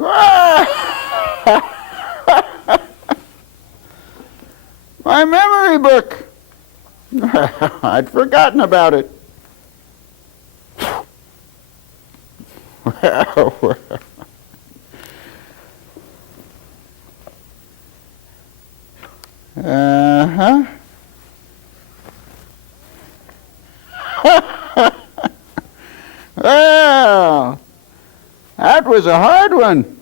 My memory book. I'd forgotten about it. Well, uh-huh. Well, that was a hard one.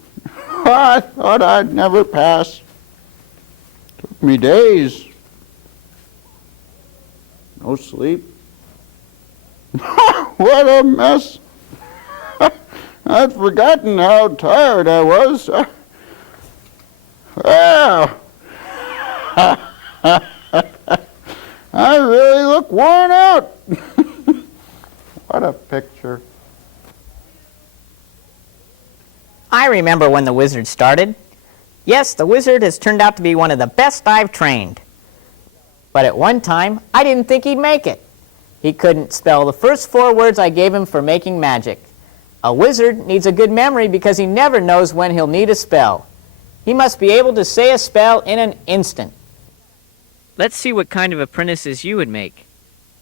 I thought I'd never pass. Took me days. No sleep. What a mess. I'd forgotten how tired I was. Well, I really look worn out. What a picture. I remember when the wizard started. Yes, the wizard has turned out to be one of the best I've trained. But at one time, I didn't think he'd make it. He couldn't spell the first 4 words I gave him for making magic. A wizard needs a good memory because he never knows when he'll need a spell. He must be able to say a spell in an instant. Let's see what kind of apprentices you would make.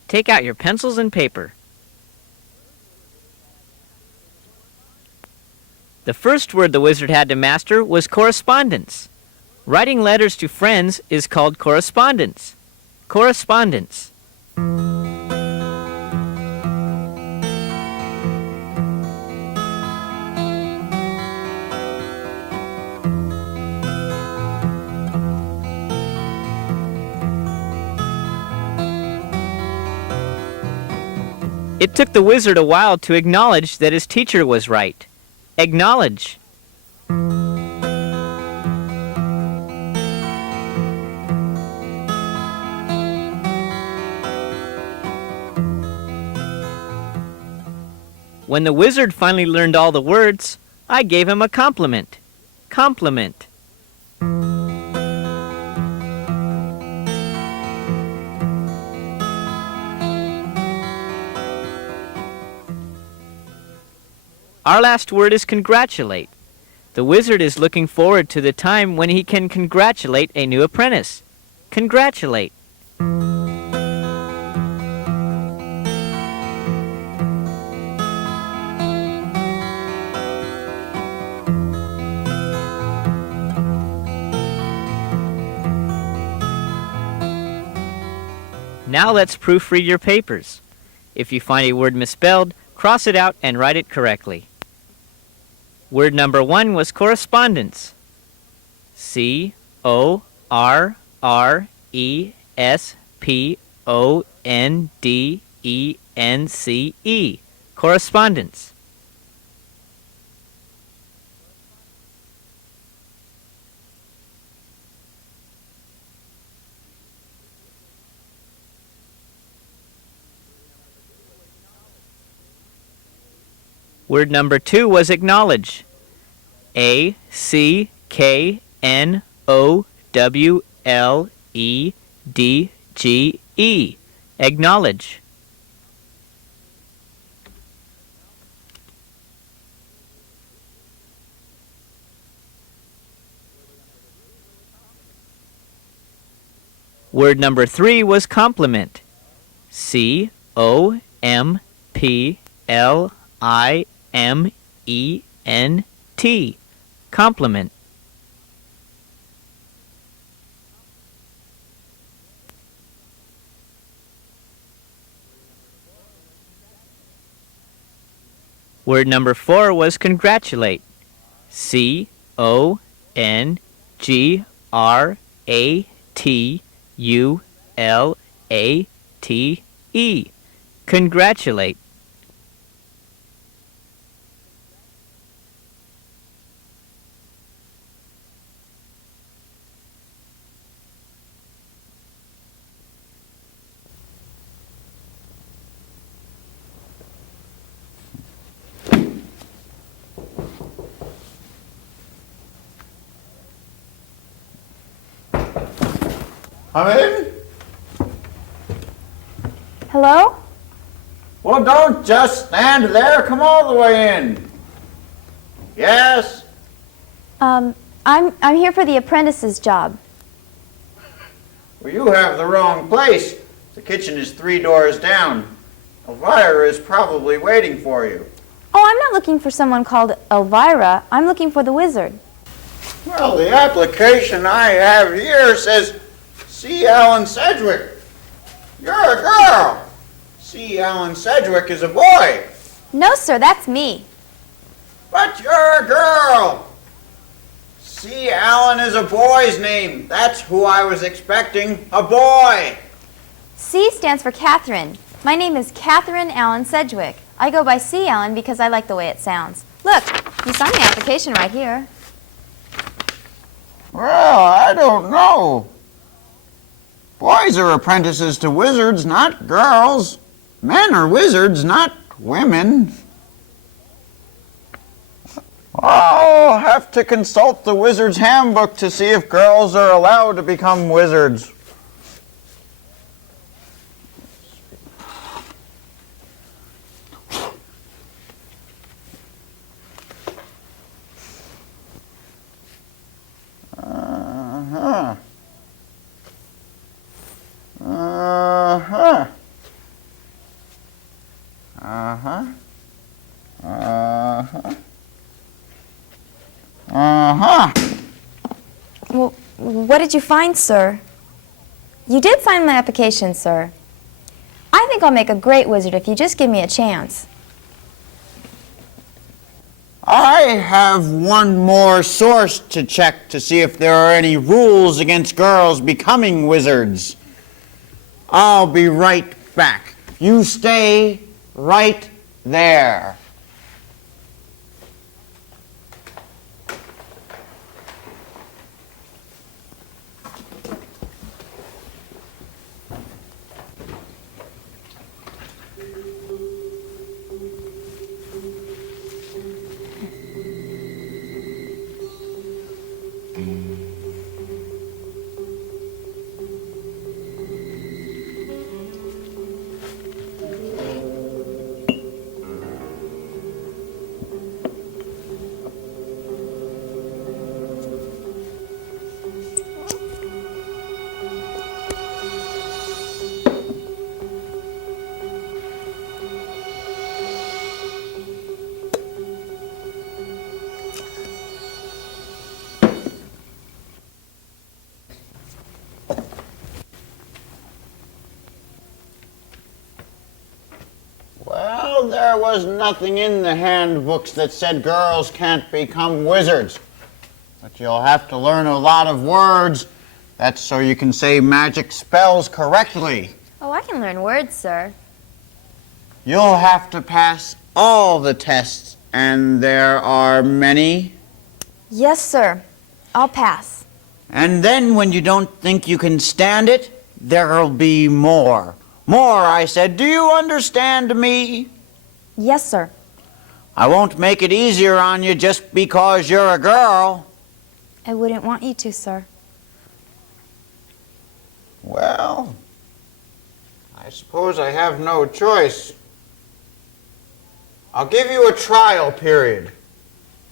Take out your pencils and paper. The first word the wizard had to master was correspondence. Writing letters to friends is called correspondence. Correspondence. It took the wizard a while to acknowledge that his teacher was right. Acknowledge. When the wizard finally learned all the words, I gave him a compliment. Compliment. Our last word is congratulate. The wizard is looking forward to the time when he can congratulate a new apprentice. Congratulate. Now let's proofread your papers. If you find a word misspelled, cross it out and write it correctly. Word number 1 was correspondence. C-O-R-R-E-S-P-O-N-D-E-N-C-E. Correspondence. Word number 2 was acknowledge. A-C-K-N-O-W-L-E-D-G-E. Acknowledge. Word number 3 was compliment. C-O-M-P-L-I-M-E-N-T. Compliment. Word number 4 was congratulate. C-O-N-G-R-A-T-U-L-A-T-E. Congratulate. Come in. Hello? Well, don't just stand there. Come all the way in. Yes. I'm here for the apprentice's job. Well, you have the wrong place. The kitchen is 3 doors down. Elvira is probably waiting for you. Oh, I'm not looking for someone called Elvira. I'm looking for the wizard. Well, the application I have here says, C. Alan Sedgwick. You're a girl. C. Alan Sedgwick is a boy. No, sir, that's me. But you're a girl. C. Alan is a boy's name. That's who I was expecting, a boy. C stands for Catherine. My name is Catherine Allen Sedgwick. I go by C. Allen because I like the way it sounds. Look, you signed the application right here. Well, I don't know. Boys are apprentices to wizards, not girls. Men are wizards, not women. I'll have to consult the wizard's handbook to see if girls are allowed to become wizards. Uh-huh. Uh-huh. Uh-huh. Uh-huh. Uh-huh. Well, what did you find, sir? You did sign my application, sir. I think I'll make a great wizard if you just give me a chance. I have one more source to check to see if there are any rules against girls becoming wizards. I'll be right back. You stay right there. Well, there was nothing in the handbooks that said girls can't become wizards. But you'll have to learn a lot of words. That's so you can say magic spells correctly. Oh, I can learn words, sir. You'll have to pass all the tests, and there are many. Yes, sir. I'll pass. And then when you don't think you can stand it, there'll be more. More, I said. Do you understand me? Yes, sir. I won't make it easier on you just because you're a girl. I wouldn't want you to, sir. Well, I suppose I have no choice. I'll give you a trial period.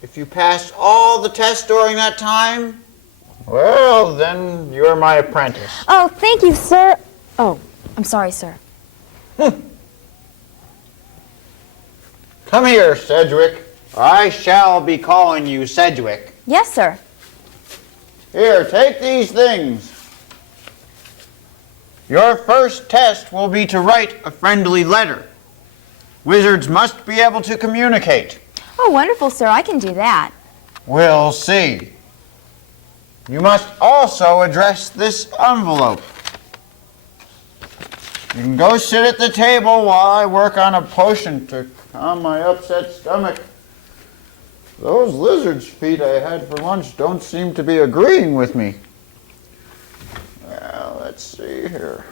If you pass all the tests during that time, well, then you're my apprentice. Oh, thank you, sir. Oh, I'm sorry, sir. Come here, Sedgwick. I shall be calling you Sedgwick. Yes, sir. Here, take these things. Your first test will be to write a friendly letter. Wizards must be able to communicate. Oh, wonderful, sir. I can do that. We'll see. You must also address this envelope. You can go sit at the table while I work on a potion to calm my upset stomach. Those lizard's feet I had for lunch don't seem to be agreeing with me. Well, let's see here.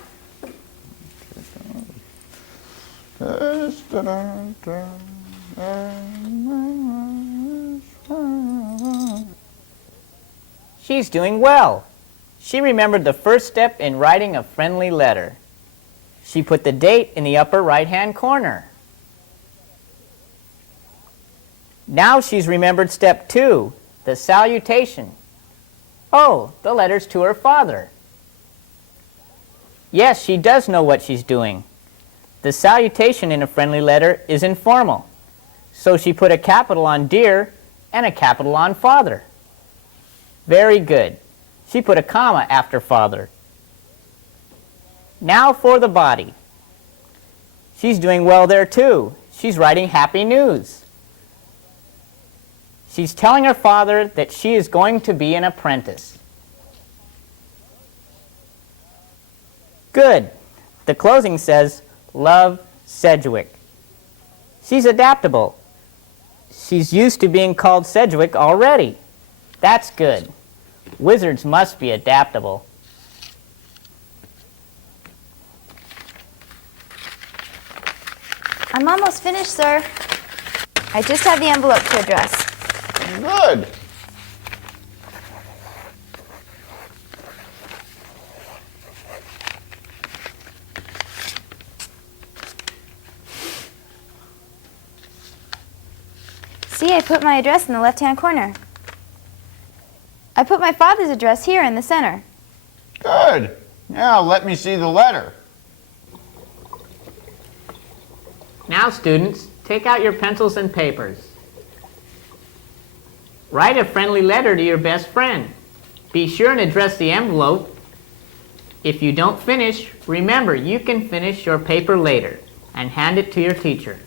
She's doing well. She remembered the first step in writing a friendly letter. She put the date in the upper right-hand corner. Now she's remembered step 2, The salutation. Oh, the letter's to her father. Yes, she does know what she's doing. The salutation in a friendly letter is informal, so she put a capital on dear and a capital on father. Very good. She put a comma after father. Now for the body. She's doing well there too. She's writing happy news. She's telling her father that she is going to be an apprentice. Good. The closing says, love, Sedgwick. She's adaptable. She's used to being called Sedgwick already. That's good. Wizards must be adaptable. I'm almost finished, sir. I just have the envelope to address. Good. See, I put my address in the left-hand corner. I put my father's address here in the center. Good. Now let me see the letter. Now, students, take out your pencils and papers. Write a friendly letter to your best friend. Be sure and address the envelope. If you don't finish, remember you can finish your paper later and hand it to your teacher.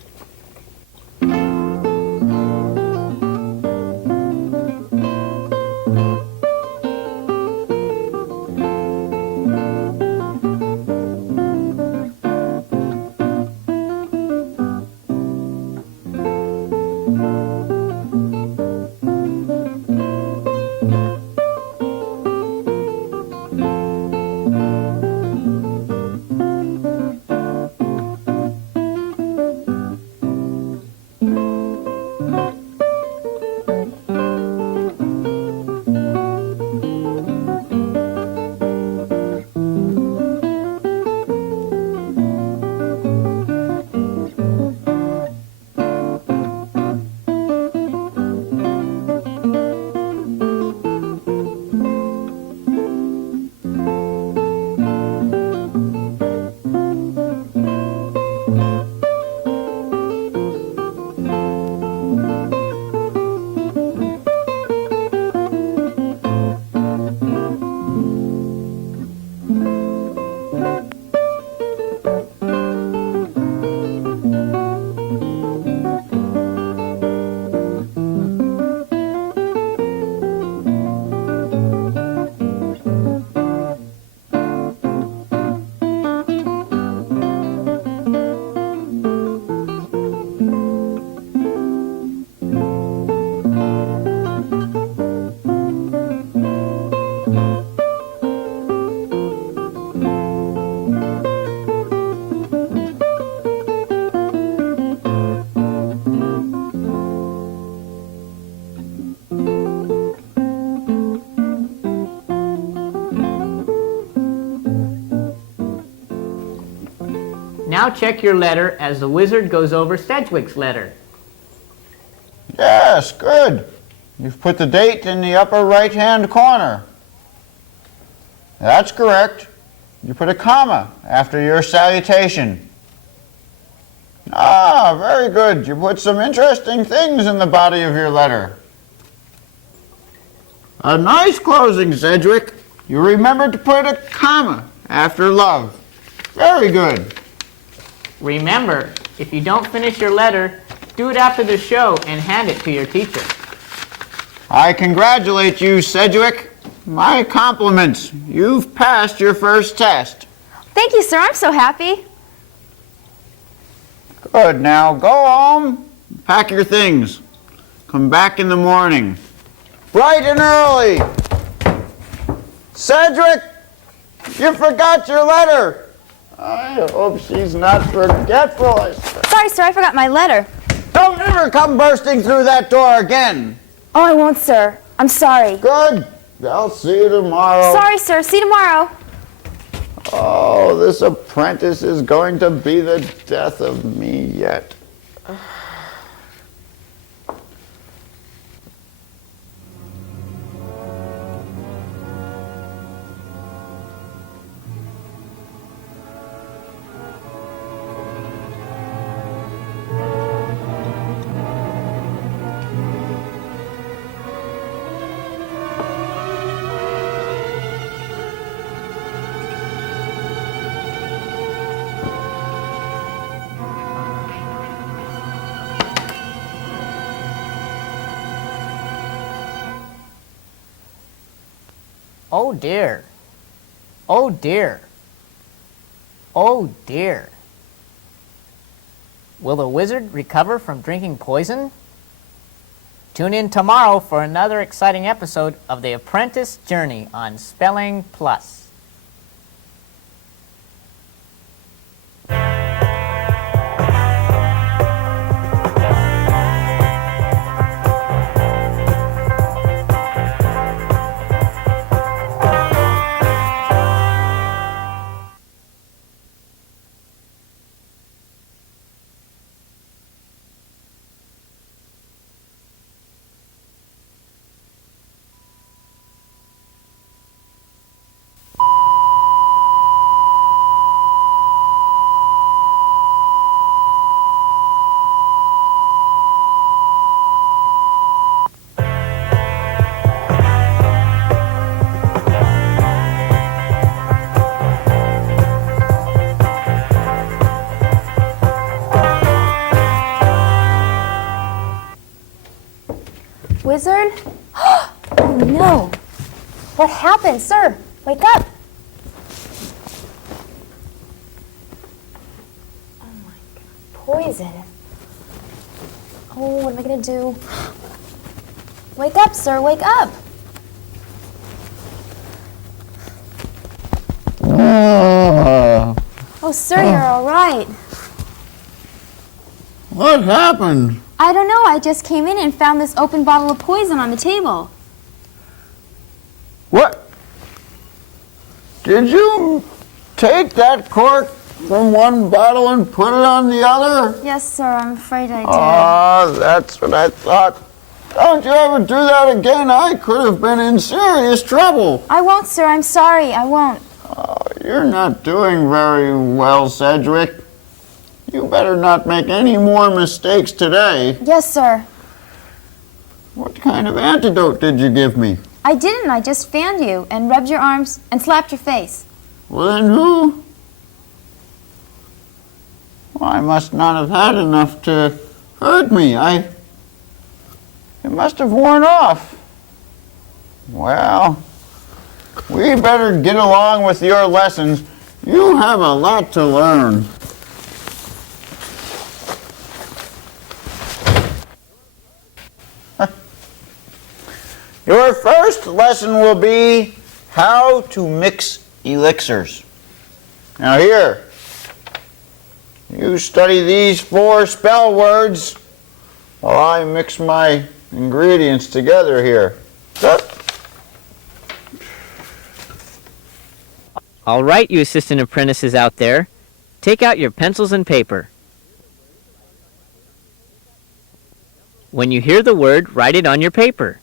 Now check your letter as the wizard goes over Sedgwick's letter. Yes, good. You've put the date in the upper right-hand corner. That's correct. You put a comma after your salutation. Ah, very good. You put some interesting things in the body of your letter. A nice closing, Sedgwick. You remembered to put a comma after love. Very good. Remember, if you don't finish your letter, do it after the show and hand it to your teacher. I congratulate you, Sedgwick. My compliments. You've passed your first test. Thank you, sir. I'm so happy. Good. Now go home, pack your things. Come back in the morning, bright and early. Sedgwick, you forgot your letter. I hope she's not forgetful. Sorry, sir. I forgot my letter. Don't ever come bursting through that door again. Oh, I won't, sir. I'm sorry. Good. I'll see you tomorrow. Sorry, sir. See you tomorrow. Oh, this apprentice is going to be the death of me yet. Oh dear. Oh dear. Oh dear. Will the wizard recover from drinking poison? Tune in tomorrow for another exciting episode of the Apprentice Journey on Spelling Plus. Wizard? Oh no! What happened, sir? Wake up! Oh my God, poison. Oh, what am I gonna do? Wake up, sir, wake up! Oh, sir, you're all right. What happened? I don't know, I just came in and found this open bottle of poison on the table. What? Did you take that cork from one bottle and put it on the other? Yes, sir, I'm afraid I did. Ah, that's what I thought. Don't you ever do that again. I could have been in serious trouble. I won't, sir, I'm sorry, I won't. Oh, you're not doing very well, Sedgwick. You better not make any more mistakes today. Yes, sir. What kind of antidote did you give me? I didn't, I just fanned you and rubbed your arms and slapped your face. Well, then who? Well, I must not have had enough to hurt me. It must have worn off. Well, we better get along with your lessons. You have a lot to learn. Your first lesson will be how to mix elixirs. Now here, you study these 4 spell words while I mix my ingredients together here. All right, you assistant apprentices out there, take out your pencils and paper. When you hear the word, write it on your paper.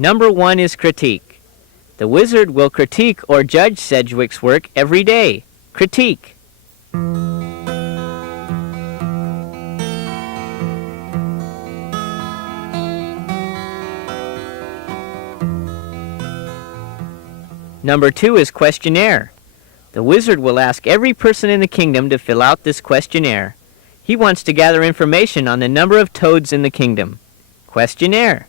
Number 1 is critique. The wizard will critique or judge Sedgwick's work every day. Critique. Number 2 is questionnaire. The wizard will ask every person in the kingdom to fill out this questionnaire. He wants to gather information on the number of toads in the kingdom. Questionnaire.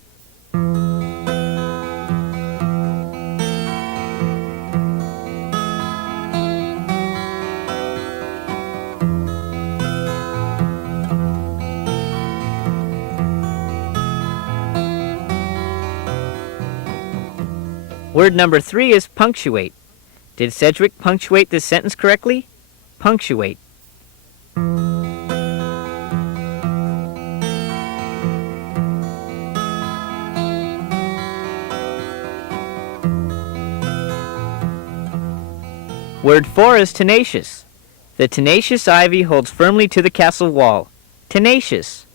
Word number 3 is punctuate. Did Sedgwick punctuate this sentence correctly? Punctuate. Word 4 is tenacious. The tenacious ivy holds firmly to the castle wall. Tenacious.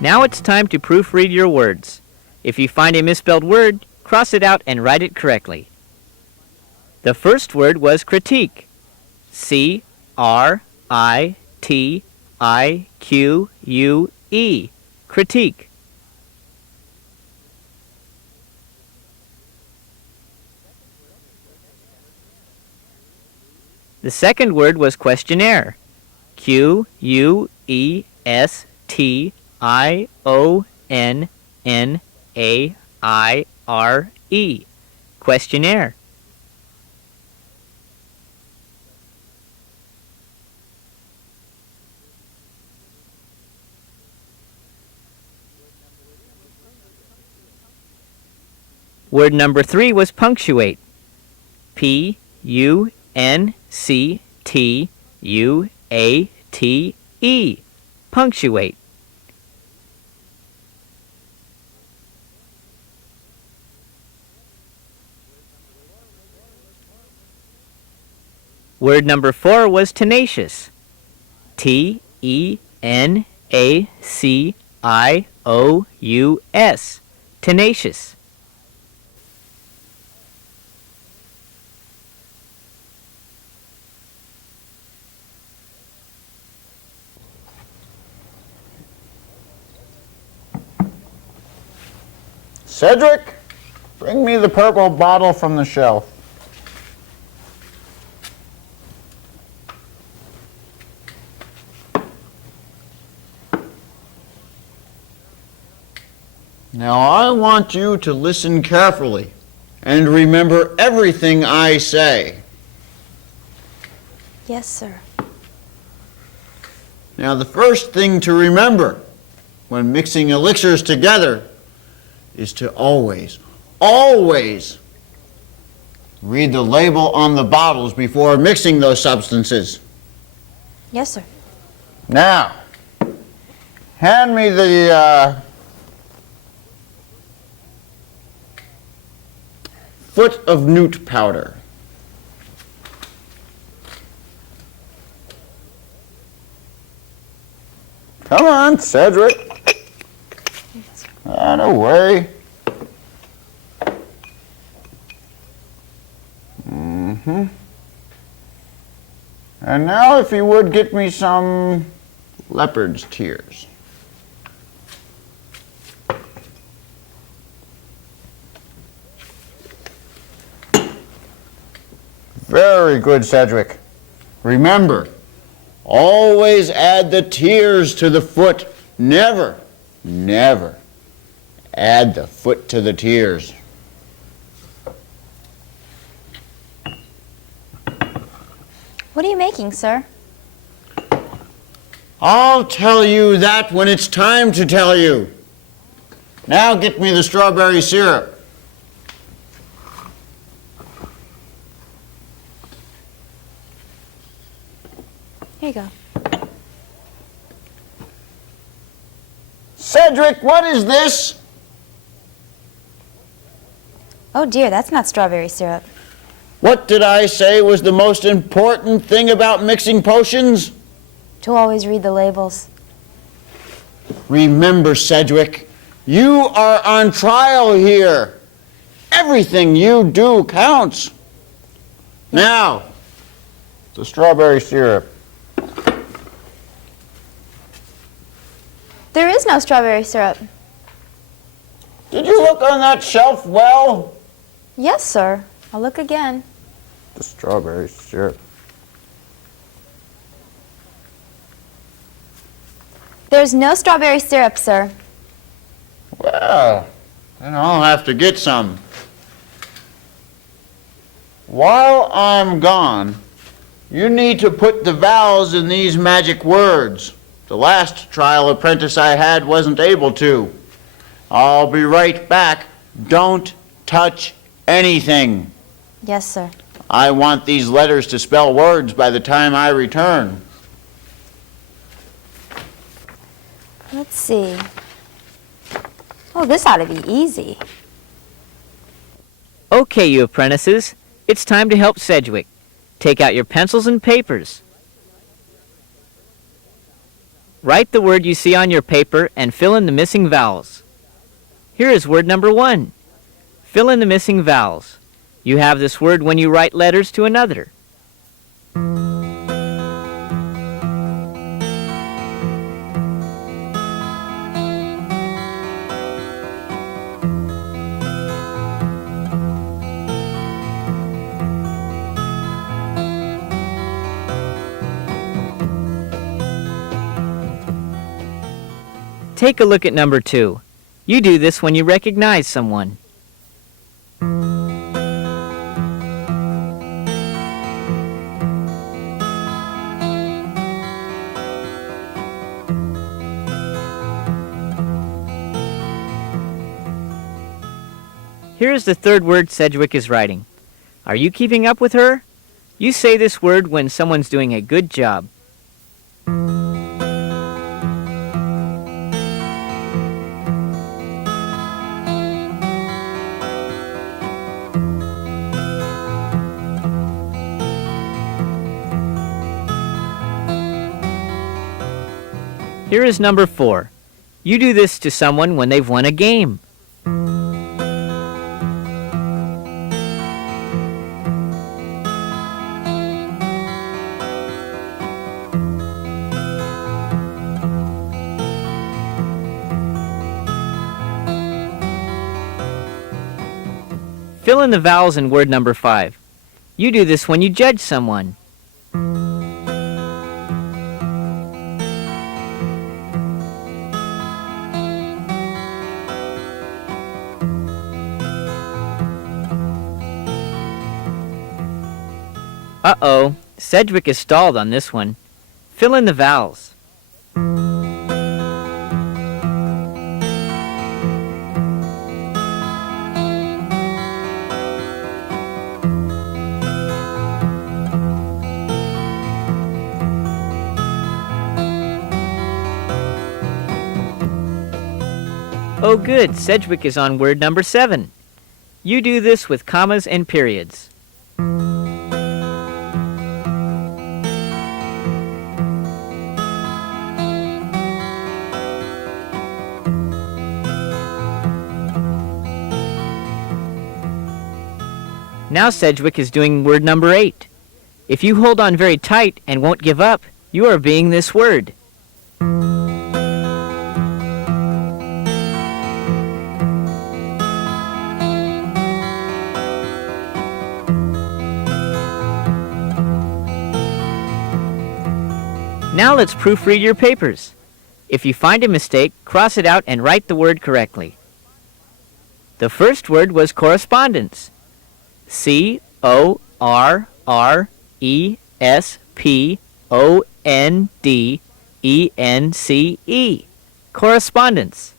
Now it's time to proofread your words. If you find a misspelled word, cross it out and write it correctly. The first word was critique. C-R-I-T-I-Q-U-E. Critique. The second word was questionnaire. Questionnaire. Questionnaire. Word number 3 was punctuate. Punctuate. Punctuate. Word number 4 was tenacious. Tenacious. Tenacious. Cedric, bring me the purple bottle from the shelf. Now I want you to listen carefully and remember everything I say. Yes, sir. Now the first thing to remember when mixing elixirs together is to always read the label on the bottles before mixing those substances. Yes, sir. Now, hand me the foot of newt powder. Come on, Cedric. That away. And now if you would get me some leopard's tears. Very good, Cedric. Remember, always add the tears to the foot. Never add the foot to the tears. What are you making, sir? I'll tell you that when it's time to tell you. Now get me the strawberry syrup. Here you go. Cedric, what is this? Oh dear, that's not strawberry syrup. What did I say was the most important thing about mixing potions? To always read the labels. Remember, Cedric, you are on trial here. Everything you do counts. Now, the strawberry syrup. There is no strawberry syrup. Did you look on that shelf well? Yes, sir. I'll look again. The strawberry syrup. There's no strawberry syrup, sir. Well, then I'll have to get some. While I'm gone, you need to put the vowels in these magic words. The last trial apprentice I had wasn't able to. I'll be right back. Don't touch anything. Yes, sir. I want these letters to spell words by the time I return. Let's see. Oh, this ought to be easy. Okay, you apprentices, it's time to help Sedgwick. Take out your pencils and papers. Write the word you see on your paper and fill in the missing vowels. Here is word number 1. Fill in the missing vowels. You have this word when you write letters to another. Take a look at number 2. You do this when you recognize someone. Here is the third word Sedgwick is writing. Are you keeping up with her? You say this word when someone's doing a good job. Here is number 4. You do this to someone when they've won a game. Fill in the vowels in word number 5. You do this when you judge someone. Uh-oh, Sedgwick is stalled on this one. Fill in the vowels. Oh good, Sedgwick is on word number 7. You do this with commas and periods. Now Sedgwick is doing word number 8. If you hold on very tight and won't give up, you are being this word. Now let's proofread your papers. If you find a mistake, cross it out and write the word correctly. The first word was correspondence. C-O-R-R-E-S-P-O-N-D-E-N-C-E. Correspondence.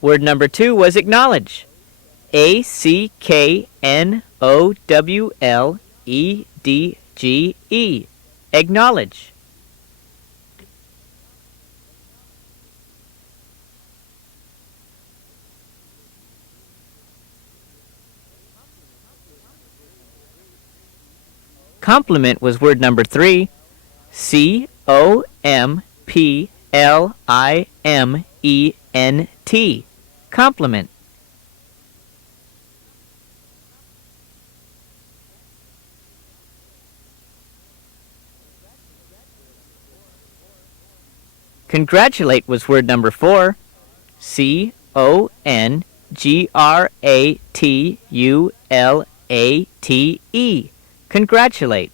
Word number 2 was acknowledge. A-C-K-N-O-W-L-E-D-G-E. Acknowledge. Compliment was word number 3. C-O-M-P-L-I-M-E-N-T. Compliment. Congratulate was word number 4. C-O-N-G-R-A-T-U-L-A-T-E. Congratulate.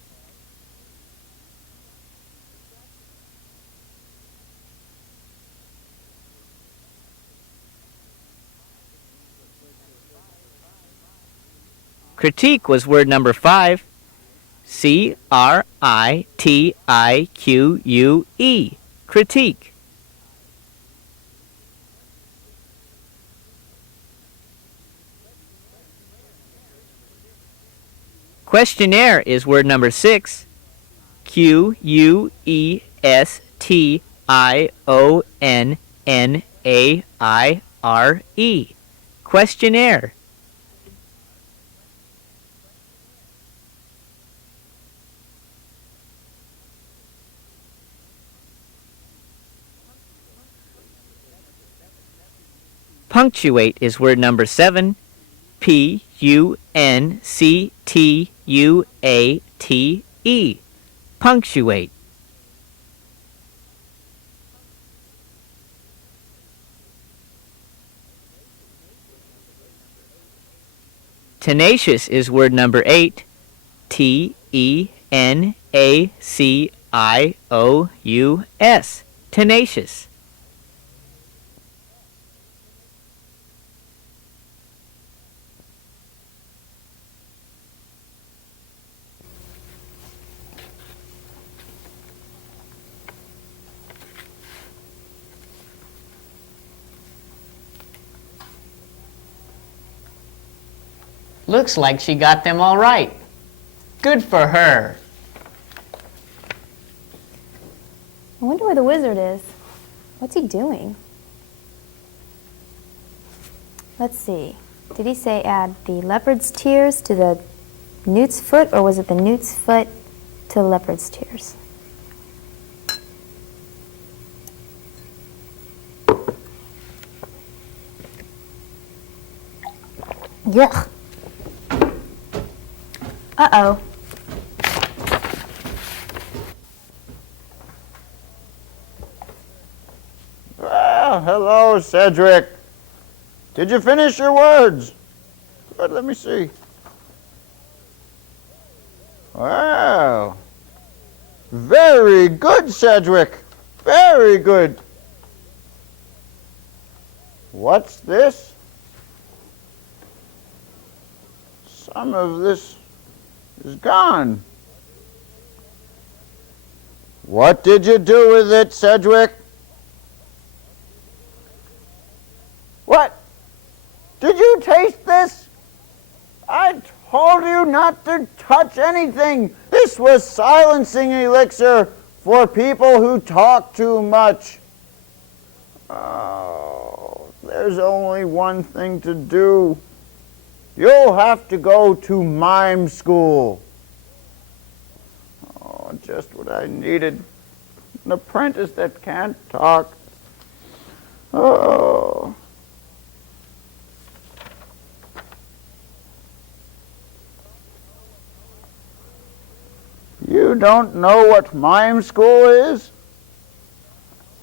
Critique was word number 5. C-R-I-T-I-Q-U-E. Critique. Questionnaire is word number 6. Q-U-E-S-T-I-O-N-N-A-I-R-E. Questionnaire. Punctuate is word number 7. P-U-N-C-T-U-A-T-E. Punctuate. Tenacious is word number 8. Tenacious. Tenacious. Looks like she got them all right. Good for her. I wonder where the wizard is. What's he doing? Let's see. Did he say add the leopard's tears to the newt's foot, or was it the newt's foot to the leopard's tears? Yuck. Uh-oh. Well, hello, Cedric. Did you finish your words? Good, let me see. Wow. Very good, Cedric. Very good. What's this? Some of this is gone. What did you do with it, Cedric? What? Did you taste this? I told you not to touch anything. This was silencing elixir for people who talk too much. Oh, there's only one thing to do. You'll have to go to mime school. Oh, just what I needed. An apprentice that can't talk. Oh. You don't know what mime school is?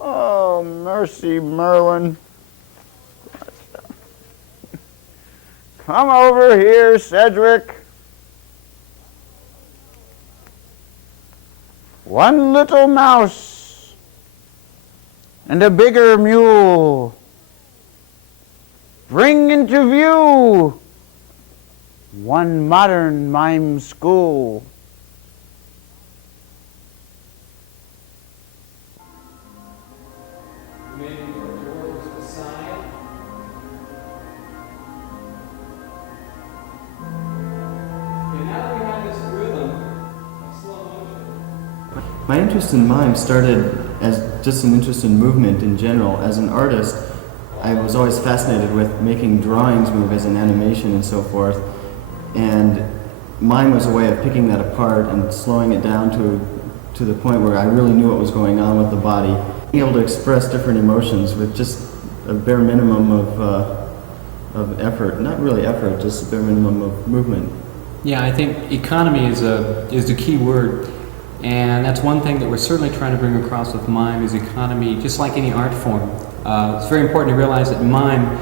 Oh, mercy, Merlin. Come over here, Cedric. One little mouse and a bigger mule bring into view one modern mime school. My interest in mime started as just an interest in movement in general. As an artist, I was always fascinated with making drawings move as an animation and so forth. And mime was a way of picking that apart and slowing it down to the point where I really knew what was going on with the body. Being able to express different emotions with just a bare minimum of effort. Not really effort, just a bare minimum of movement. Yeah, I think economy is the key word. And that's one thing that we're certainly trying to bring across with mime is economy, just like any art form. It's very important to realize that mime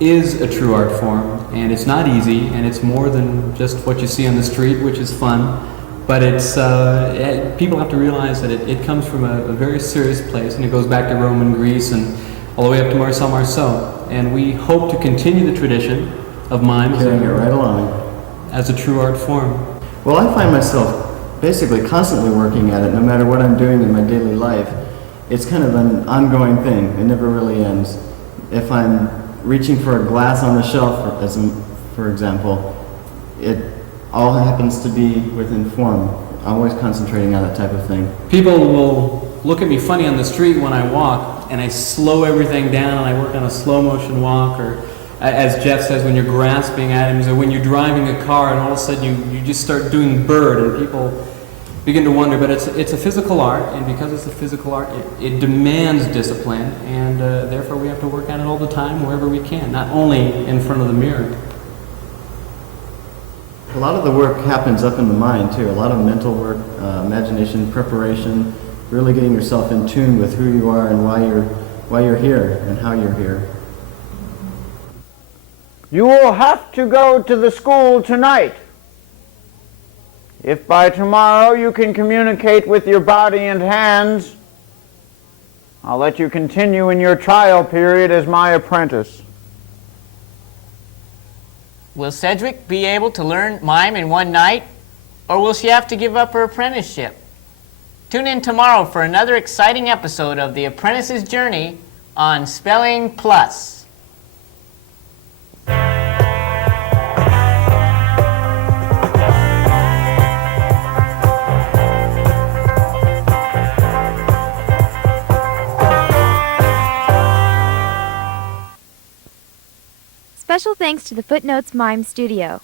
is a true art form, and it's not easy, and it's more than just what you see on the street, which is fun. But it's people have to realize that it comes from a very serious place, and it goes back to Roman Greece and all the way up to Marcel Marceau. And we hope to continue the tradition of mime Carrying it right along. as a true art form. Well, I find myself basically constantly working at it, no matter what I'm doing in my daily life. It's kind of an ongoing thing. It never really ends. If I'm reaching for a glass on the shelf, for example, it all happens to be within form. I'm always concentrating on that type of thing. People will look at me funny on the street when I walk, and I slow everything down, and I work on a slow motion walk, or as Jeff says, when you're grasping items, or when you're driving a car and all of a sudden you just start doing bird, and people begin to wonder. But it's a physical art, and because it's a physical art, it demands discipline, and therefore we have to work on it all the time wherever we can, not only in front of the mirror. A lot of the work happens up in the mind too. A lot of mental work, imagination, preparation, really getting yourself in tune with who you are and why you're here and how you're here. You will have to go to the school tonight. If by tomorrow you can communicate with your body and hands, I'll let you continue in your trial period as my apprentice. Will Cedric be able to learn mime in one night, or will she have to give up her apprenticeship? Tune in tomorrow for another exciting episode of The Apprentice's Journey on Spelling Plus. Special thanks to the Footnotes Mime Studio.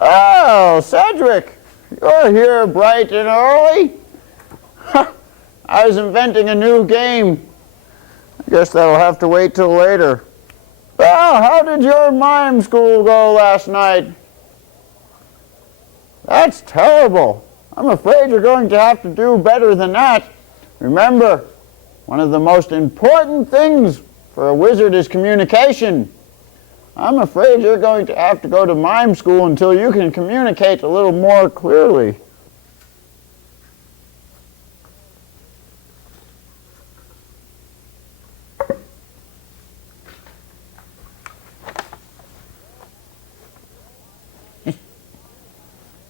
Oh, Cedric, you're here bright and early? I was inventing a new game. I guess that'll have to wait till later. Well, how did your mime school go last night? That's terrible. I'm afraid you're going to have to do better than that. Remember, one of the most important things for a wizard is communication. I'm afraid you're going to have to go to mime school until you can communicate a little more clearly.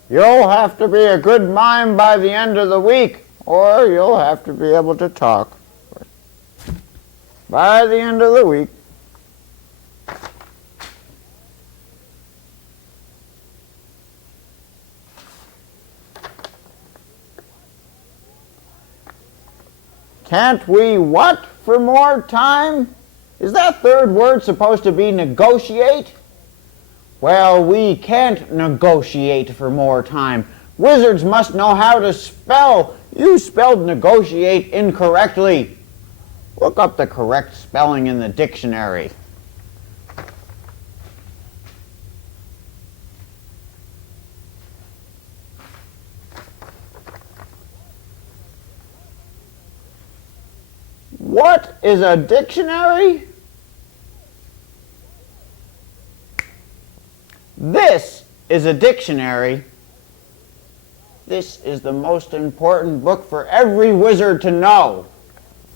You'll have to be a good mime by the end of the week, or you'll have to be able to talk. By the end of the week. Can't we what for more time? Is that third word supposed to be negotiate? Well, we can't negotiate for more time. Wizards must know how to spell. You spelled negotiate incorrectly. Look up the correct spelling in the dictionary. What is a dictionary? This is a dictionary. This is the most important book for every wizard to know.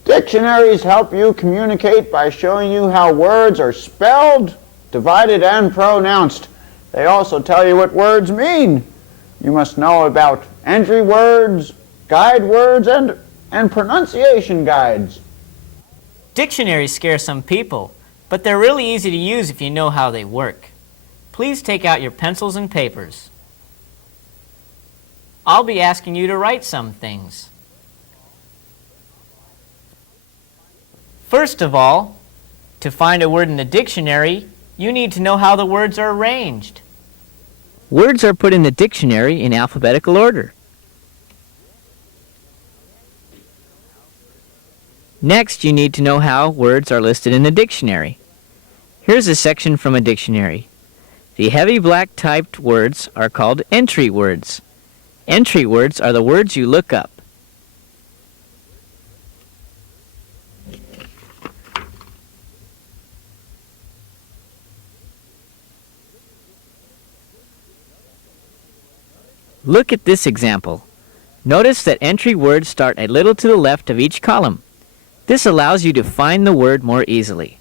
Dictionaries help you communicate by showing you how words are spelled, divided, and pronounced. They also tell you what words mean. You must know about entry words, guide words, and pronunciation guides. Dictionaries scare some people, but they're really easy to use if you know how they work. Please take out your pencils and papers. I'll be asking you to write some things. First of all, to find a word in the dictionary, you need to know how the words are arranged. Words are put in the dictionary in alphabetical order. Next, you need to know how words are listed in the dictionary. Here's a section from a dictionary. The heavy black typed words are called entry words. Entry words are the words you look up. Look at this example. Notice that entry words start a little to the left of each column. This allows you to find the word more easily.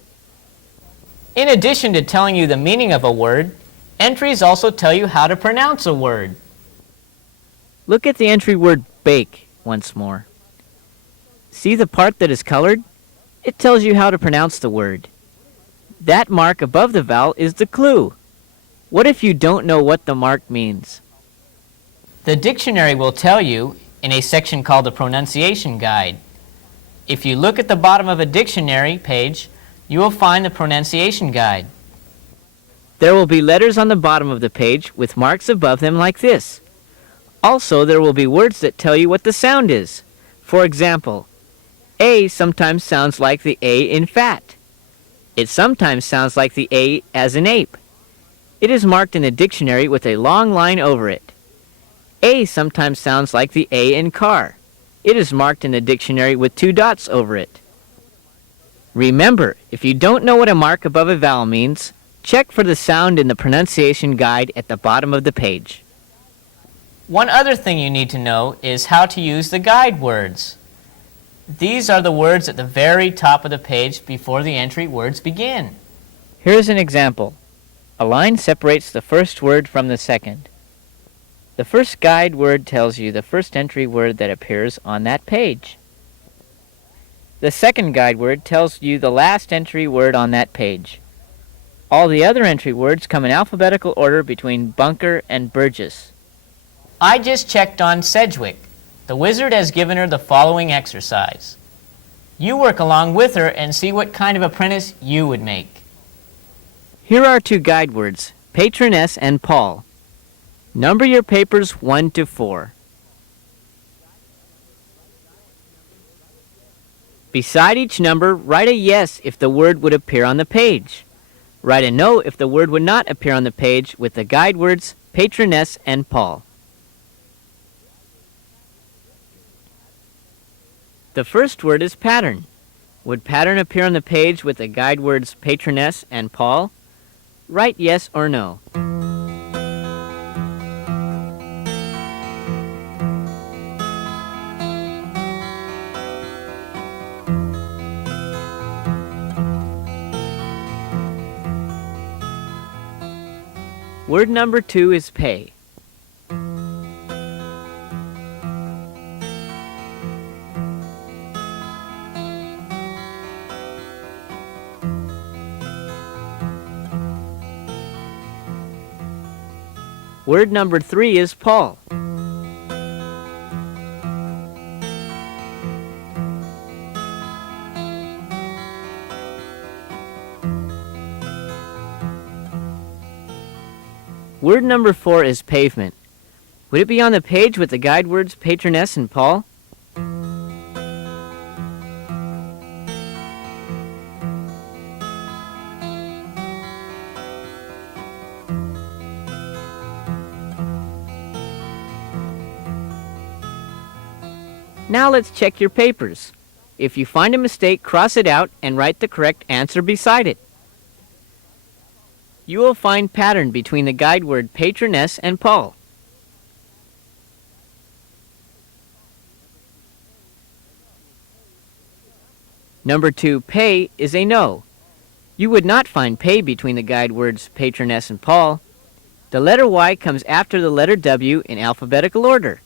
In addition to telling you the meaning of a word, entries also tell you how to pronounce a word. Look at the entry word bake once more. See the part that is colored? It tells you how to pronounce the word. That mark above the vowel is the clue. What if you don't know what the mark means? The dictionary will tell you in a section called the Pronunciation Guide. If you look at the bottom of a dictionary page, you will find the Pronunciation Guide. There will be letters on the bottom of the page with marks above them like this. Also, there will be words that tell you what the sound is. For example, A sometimes sounds like the A in fat. It sometimes sounds like the A as in ape. It is marked in the dictionary with a long line over it. A sometimes sounds like the A in car. It is marked in the dictionary with 2 dots over it. Remember, if you don't know what a mark above a vowel means, check for the sound in the pronunciation guide at the bottom of the page. One other thing you need to know is how to use the guide words. These are the words at the very top of the page before the entry words begin. Here's an example. A line separates the first word from the second. The first guide word tells you the first entry word that appears on that page. The second guide word tells you the last entry word on that page. All the other entry words come in alphabetical order between Bunker and Burgess. I just checked on Sedgwick. The wizard has given her the following exercise. You work along with her and see what kind of apprentice you would make. Here are 2 guide words, Patroness and Paul. Number your papers 1 to 4. Beside each number, write a yes if the word would appear on the page. Write a no if the word would not appear on the page with the guide words Patroness and Paul. The first word is pattern. Would pattern appear on the page with the guide words Patroness and Paul? Write yes or no. Word number 2 is pay. Word number 3 is Paul. Word number 4 is pavement. Would it be on the page with the guide words Patroness and Paul? Now let's check your papers. If you find a mistake, cross it out and write the correct answer beside it. You will find pattern between the guide word Patroness and Paul. Number 2, pay, is a no. You would not find pay between the guide words Patroness and Paul. The letter Y comes after the letter W in alphabetical order.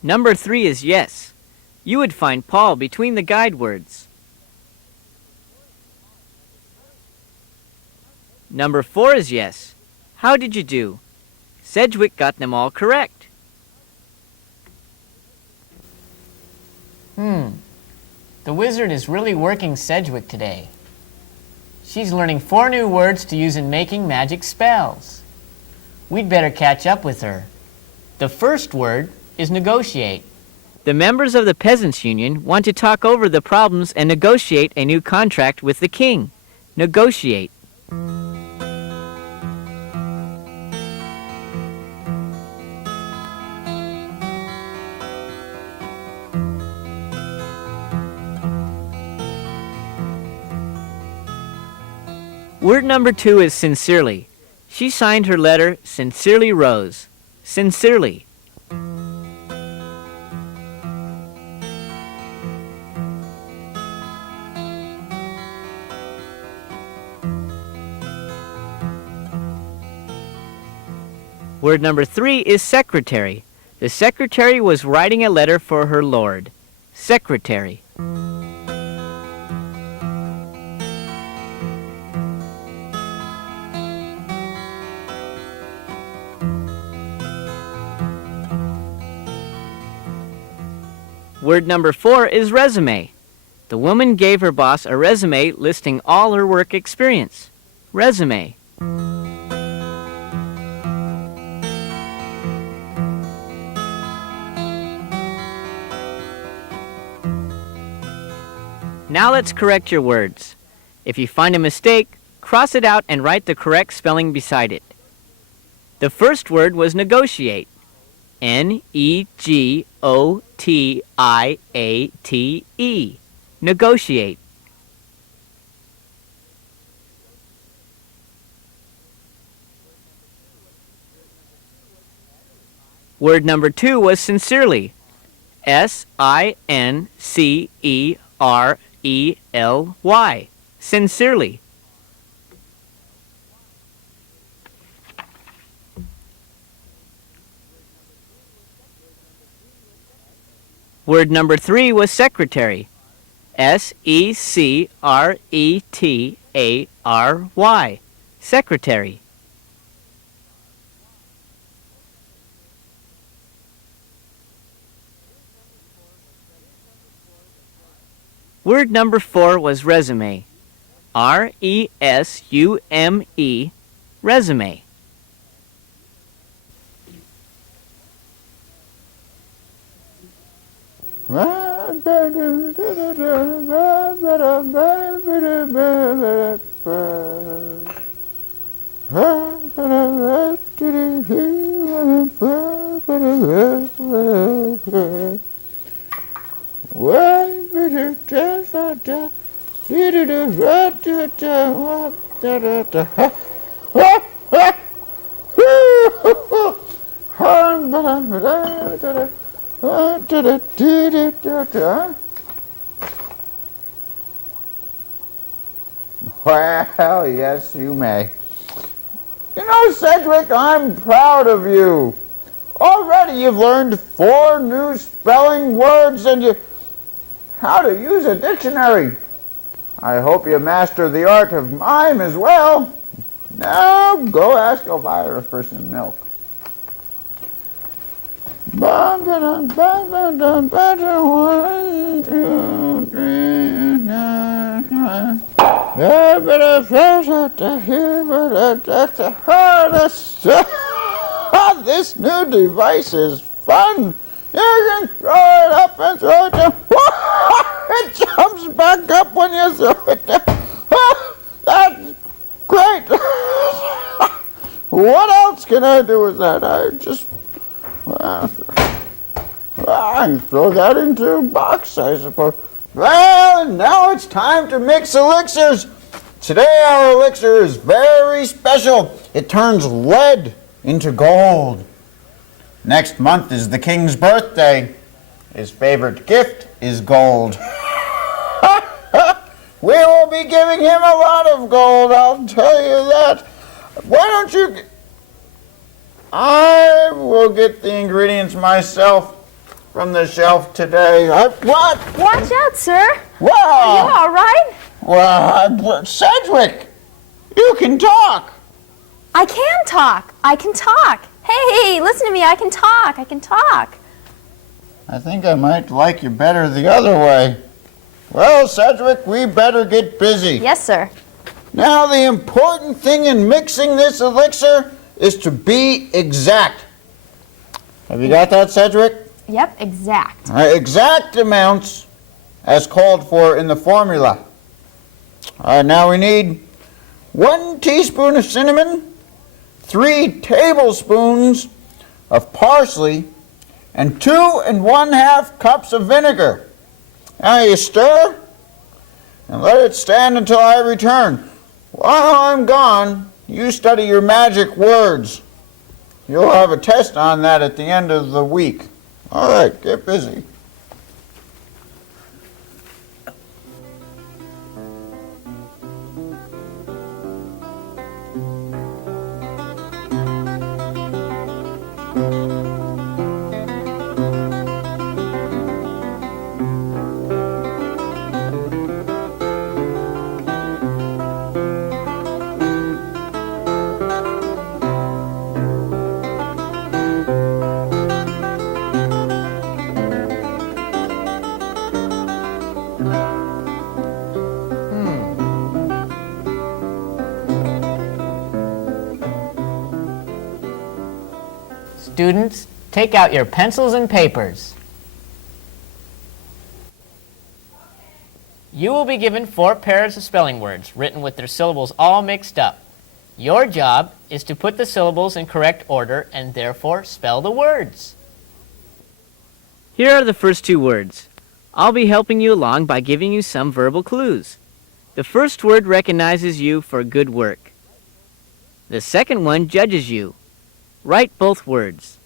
Number 3 is yes. You would find Paul between the guide words. Number 4 is yes. How did you do? Sedgwick got them all correct. The wizard is really working Sedgwick today. She's learning 4 new words to use in making magic spells. We'd better catch up with her. The first word is negotiate. The members of the Peasants' Union want to talk over the problems and negotiate a new contract with the king. Negotiate. Word number 2 is sincerely. She signed her letter, Sincerely Rose. Sincerely. Word number 3 is secretary. The secretary was writing a letter for her lord. Secretary. Word number 4 is resume. The woman gave her boss a resume listing all her work experience. Resume. Now let's correct your words. If you find a mistake, cross it out and write the correct spelling beside it. The first word was negotiate. Negotiate. Negotiate. Word number 2 was sincerely. Sincerely. Sincerely. Word number 3 was secretary. Secretary. Secretary. Word number 4 was resume. Resume. Resume. Well, yes, you may. You know, Cedric, I'm proud of you. Already you've learned 4 new spelling words and how to use a dictionary. I hope you master the art of mime as well. Now, go ask Elvira for some milk. This new device is fun. You can throw it up and throw it down. It jumps back up when you throw it down. That's great. What else can I do with that? I can throw that into a box, I suppose. Well, now it's time to mix elixirs. Today our elixir is very special. It turns lead into gold. Next month is the king's birthday. His favorite gift is gold. We will be giving him a lot of gold, I'll tell you that. Why don't you... I will get the ingredients myself from the shelf today. What? Watch out, sir. Wow. Are you all right? Well, Cedric, you can talk. I can talk. I can talk. Hey, listen to me. I can talk. I can talk. I think I might like you better the other way. Well, Cedric, we better get busy. Yes, sir. Now, the important thing in mixing this elixir is to be exact. Have you got that, Cedric? Yep, exact. Exact amounts as called for in the formula. Now we need 1 teaspoon of cinnamon, 3 tablespoons of parsley, and 2 1/2 cups of vinegar. Now you stir and let it stand until I return. While I'm gone, you study your magic words. You'll have a test on that at the end of the week. All right, get busy. Students, take out your pencils and papers. You will be given 4 pairs of spelling words written with their syllables all mixed up. Your job is to put the syllables in correct order and therefore spell the words. Here are the first 2 words. I'll be helping you along by giving you some verbal clues. The first word recognizes you for good work. The second one judges you. Write both words.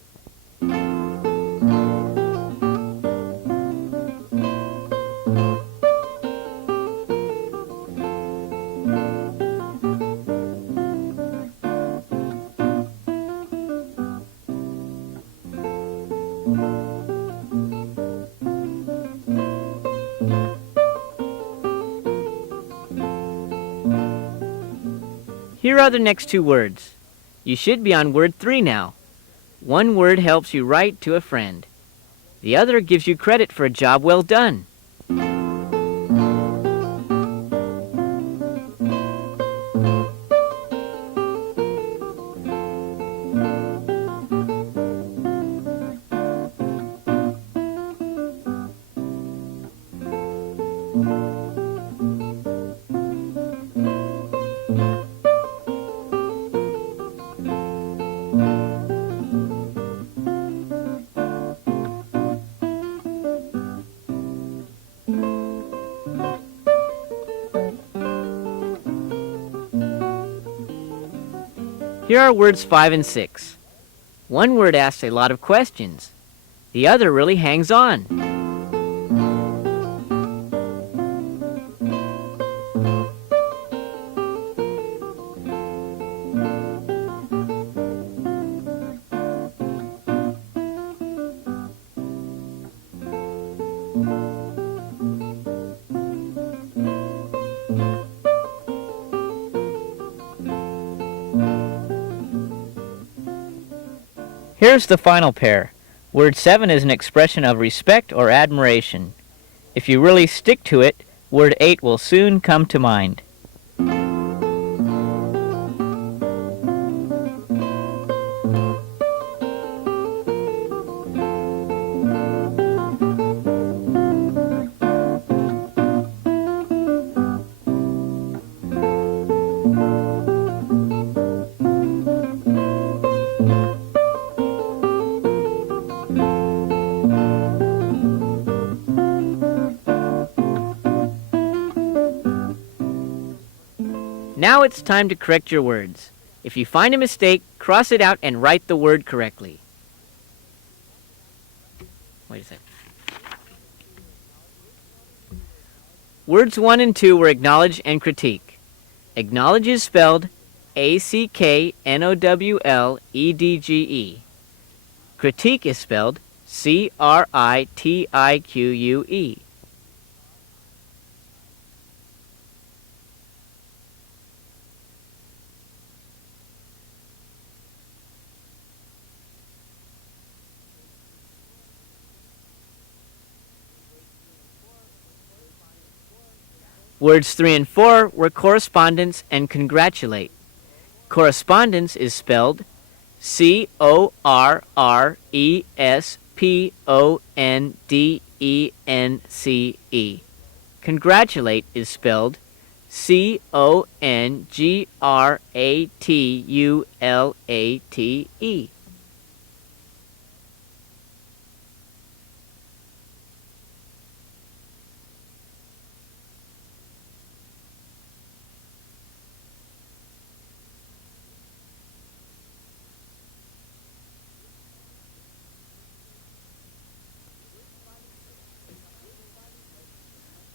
Here are the next 2 words. You should be on word 3 now. One word helps you write to a friend. The other gives you credit for a job well done. Here are words 5 and 6. One word asks a lot of questions. The other really hangs on. Here's the final pair. Word 7 is an expression of respect or admiration. If you really stick to it, word 8 will soon come to mind. Now it's time to correct your words. If you find a mistake, cross it out and write the word correctly. Wait a second. Words 1 and 2 were acknowledge and critique. Acknowledge is spelled A-C-K-N-O-W-L-E-D-G-E. Critique is spelled C-R-I-T-I-Q-U-E. Words 3 and 4 were correspondence and congratulate. Correspondence is spelled C-O-R-R-E-S-P-O-N-D-E-N-C-E. Congratulate is spelled C-O-N-G-R-A-T-U-L-A-T-E.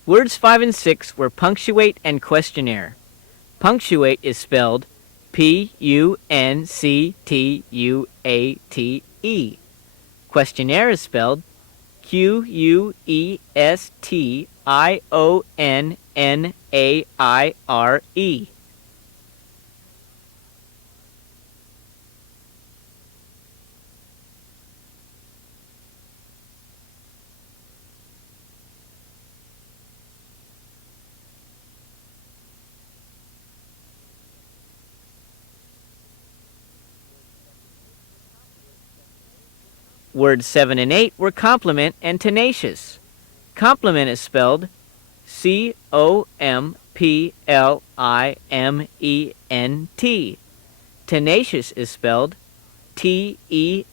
Words 5 and 6 were punctuate and questionnaire. Punctuate is spelled P-U-N-C-T-U-A-T-E. Questionnaire is spelled Q-U-E-S-T-I-O-N-N-A-I-R-E. Words 7 and 8 were complement and tenacious. Complement is spelled C-O-M-P-L-I-M-E-N-T. Tenacious is spelled T-E-N-A-C-I-O-U-S.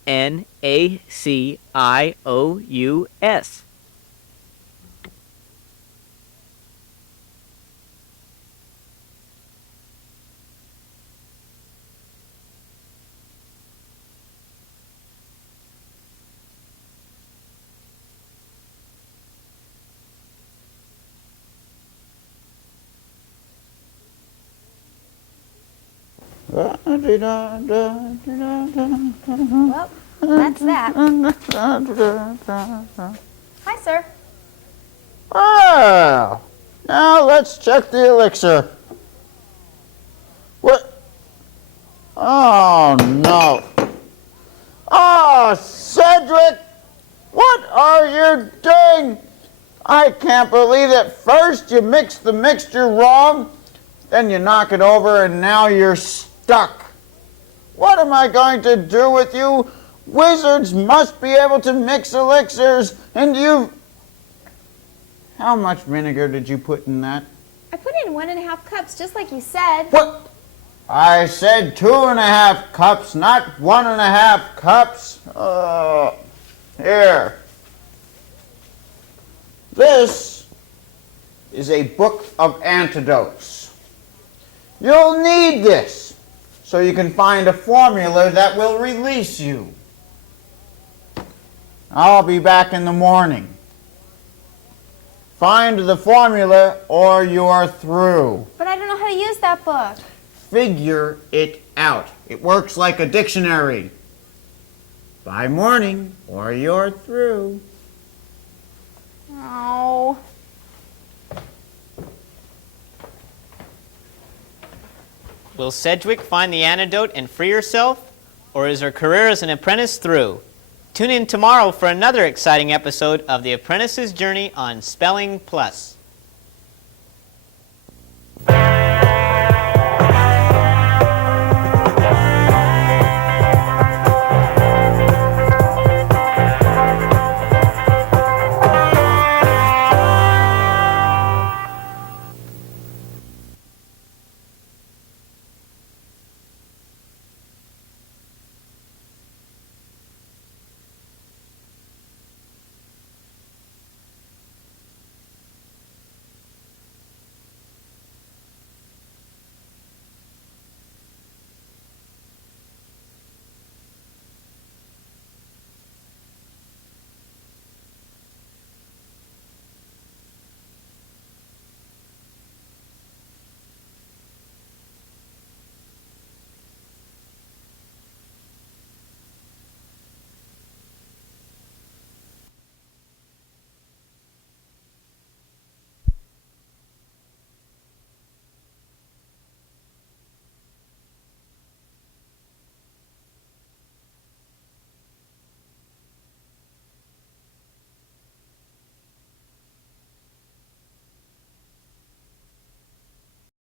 Well, that's that. Hi, sir. Well, now let's check the elixir. What? Oh, no. Oh, Cedric! What are you doing? I can't believe that first you mix the mixture wrong, then you knock it over, and now you're stuck. What am I going to do with you? Wizards must be able to mix elixirs, and you... How much vinegar did you put in that? I put in 1.5 cups, just like you said. What? I said 2.5 cups, not 1.5 cups. Here. This is a book of antidotes. You'll need this so you can find a formula that will release you. I'll be back in the morning. Find the formula or you're through. But I don't know how to use that book. Figure it out. It works like a dictionary. By morning or you're through. Oh. Will Sedgwick find the antidote and free herself, or is her career as an apprentice through? Tune in tomorrow for another exciting episode of The Apprentice's Journey on Spelling Plus.